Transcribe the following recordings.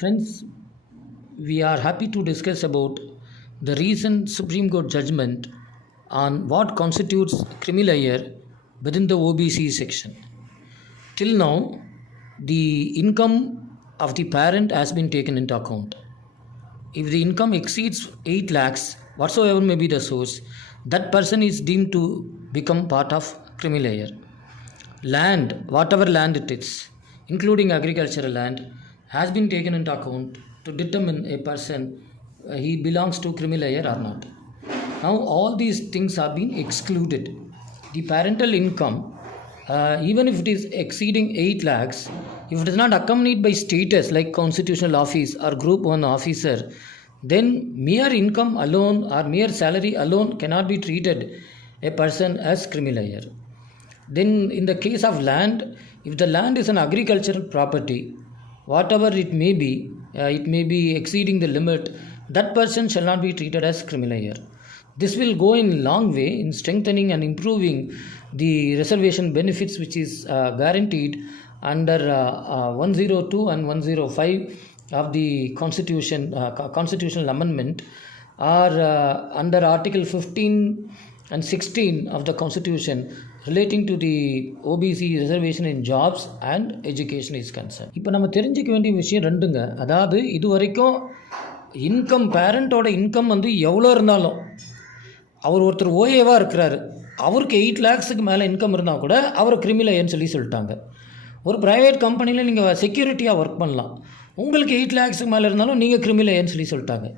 Friends, we are happy to discuss about the recent Supreme Court judgment on what constitutes creamilayer within the OBC section. Till now, the income of the parent has been taken into account. If the income exceeds 8 lakhs, whatsoever may be the source, that person is deemed to become part of creamilayer. Land, whatever land it is, including agricultural land, has been taken into account to determine a person he belongs to creamilayer or not. Now all these things have been excluded. The parental income, even if it is exceeding 8 lakhs, if it is not accompanied by status like constitutional office or group 1 officer, then mere income alone or mere salary alone cannot be treated a person as creamilayer. Then in the case of land, if the land is an agricultural property, whatever it may be exceeding the limit, that person shall not be treated as creamilayer. This will go in a long way in strengthening and improving the reservation benefits which is guaranteed under 102 and 105 of the constitutional amendment, or under Article 15 and 16 of the Constitution relating to the OBC reservation in jobs and education is concerned. இப்போ நம்ம தெரிஞ்சிக்க வேண்டிய விஷயம் ரெண்டுங்க. அதாவது இது வரைக்கும் income, பேரண்ட்டோட income வந்து எவ்வளோ இருந்தாலும், அவர் ஒருத்தர் ஓஏவாக இருக்கிறாரு, அவருக்கு 8 லேக்ஸுக்கு மேலே இன்கம் இருந்தால் கூட அவர் கிரிமிலேயர்னு சொல்லிட்டாங்க. ஒரு ப்ரைவேட் கம்பெனியில் நீங்கள் செக்யூரிட்டியாக ஒர்க் பண்ணலாம், உங்களுக்கு 8 லேக்ஸுக்கு மேலே இருந்தாலும் நீங்கள் கிரிமிலேயர்னு சொல்லிட்டாங்க.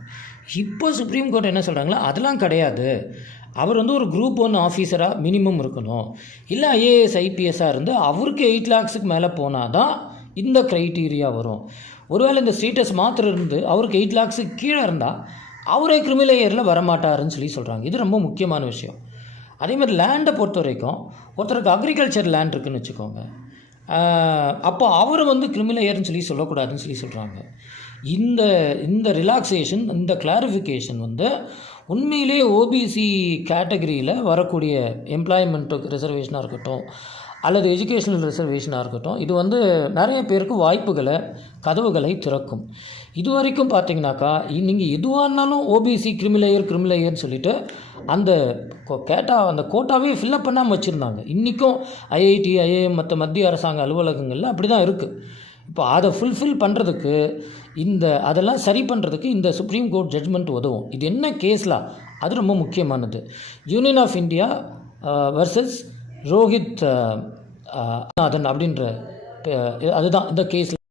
இப்போ சுப்ரீம் கோர்ட் என்ன சொல்கிறாங்களா, அதெல்லாம் கிடையாது, அவர் வந்து ஒரு குரூப் 1 ஆஃபீஸராக மினிமம் இருக்கணும், இல்லை ஐஏஎஸ் ஐபிஎஸ்ஸாக இருந்து அவருக்கு 8 லேக்ஸுக்கு மேலே போனால் தான் இந்த க்ரைட்டீரியா வரும். ஒருவேளை இந்த ஸ்டேட்டஸ் மாத்திரம் இருந்து அவருக்கு 8 லேக்ஸுக்கு கீழே இருந்தால் அவரே கிரிமிலேயரில் வரமாட்டாருன்னு சொல்கிறாங்க. இது ரொம்ப முக்கியமான விஷயம். அதேமாதிரி லேண்டை பொறுத்த வரைக்கும் ஒருத்தருக்கு அக்ரிகல்ச்சர் லேண்ட் இருக்குதுன்னு வச்சுக்கோங்க, அப்போ அவர் வந்து கிரிமிலேயர்னு சொல்லக்கூடாதுன்னு சொல்கிறாங்க. இந்த ரிலாக்ஸேஷன், இந்த கிளாரிஃபிகேஷன் வந்து உண்மையிலே ஓபிசி கேட்டகரியில் வரக்கூடிய எம்ப்ளாய்மெண்ட் ரிசர்வேஷனாக இருக்கட்டும் அல்லது எஜுகேஷனல் ரிசர்வேஷனாக இருக்கட்டும், இது வந்து நிறைய பேருக்கு வாய்ப்புகளை, கதவுகளை திறக்கும். இது வரைக்கும் பார்த்தீங்கன்னாக்கா நீங்கள் எதுவாக இருந்தாலும் ஓபிசி கிரிமிலேயர்னு சொல்லிட்டு அந்த அந்த கோட்டாவே ஃபில்லப் பண்ணாமல் வச்சுருந்தாங்க. இன்றைக்கும் ஐஐடி, ஐஏஎம், மற்ற மத்திய அரசாங்க அலுவலகங்களில் அப்படி தான் இருக்குது. இப்போ அதை ஃபுல்ஃபில் பண்ணுறதுக்கு, அதெல்லாம் சரி பண்ணுறதுக்கு இந்த சுப்ரீம் கோர்ட் ஜட்ஜ்மெண்ட் உதவும். இது என்ன கேஸ்லாம், அது ரொம்ப முக்கியமானது. Union of India versus Rohit Nathan அப்படின்ற அதுதான் இந்த கேஸ்.